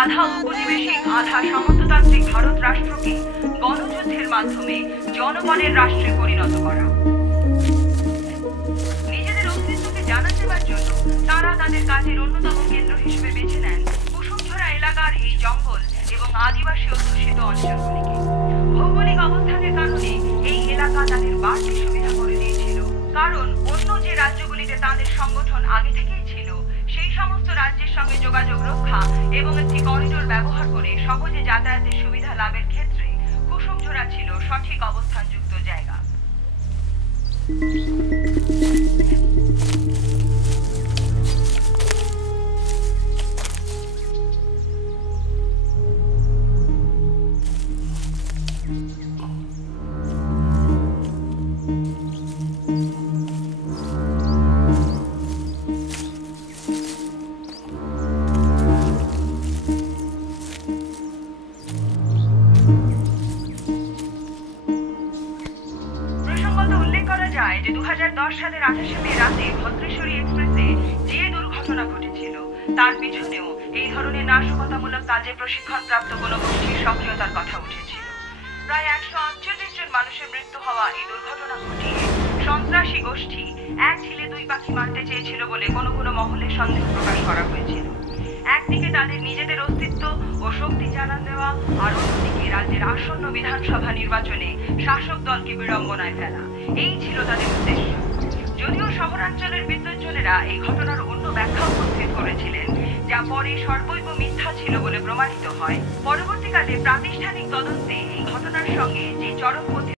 আধা উপনিবেশিক আধা সামন্ততান্ত্রিক ভারত রাষ্ট্রকে গণযুদ্ধের মাধ্যমে জনগণের রাষ্ট্রে পরিণত করা। নিজেদের অস্তিত্বকে জানান দেওয়ার জন্য তারা তাদের কাজের অন্যতম কেন্দ্র হিসেবে বেছে নেন কুসুমঝরা এলাকার এই জঙ্গল এবং আদিবাসী অধ্যুষিত অঞ্চলগুলিকে। ভৌগোলিক অবস্থানের কারণে এই এলাকা তাদের বাড়তি সুবিধা করে দিয়েছিল, কারণ অন্য যে রাজ্যগুলিতে তাদের সংগঠন আগে থেকেই ছিল সেই সমস্ত রাজ্যের সঙ্গে যোগাযোগ রক্ষা এবং একটি করিডোর ব্যবহার করে সহজে যাতায়াতের সুবিধা লাভের ক্ষেত্রে কুসুমঝরা ছিল সঠিক অবস্থানযুক্ত জায়গা। যে 2010 সালের 28শে মে রাতে ভদ্রেশ্বরী এক্সপ্রেসে যে দুর্ঘটনা ঘটেছিল তার পিছনেও এই ধরনের নাশকতামূলক কাজে প্রশিক্ষণপ্রাপ্ত কোনো গোষ্ঠীর সক্রিয়তার কথা উঠেছিল। প্রায় 148 জন মানুষের মৃত্যু হওয়া এই দুর্ঘটনা ঘটিয়ে সন্ত্রাসী গোষ্ঠী এক ঢিলে দুই পাখি মারতে চেয়েছিল বলে কোনো কোনো মহলে সন্দেহ প্রকাশ করা হয়েছিল। একদিকে তাদের নিজেদের অস্তিত্ব ও শক্তি জানান দেওয়া, আর অন্যদিকে রাজ্যের আসন্ন বিধানসভা নির্বাচনে শাসক দলকে বিড়ম্বনায় ফেলা, এই ছিল তাদের উদ্দেশ্য। যদিও শহরাঞ্চলের বিদ্বজ্জনেরা এই ঘটনার অন্য ব্যাখ্যা উপস্থিত করেছিলেন, যা পরে সর্বৈব মিথ্যা ছিল বলে প্রমাণিত হয়। পরবর্তীকালে প্রাতিষ্ঠানিক তদন্তে এই ঘটনার সঙ্গে যে চরমপন্থী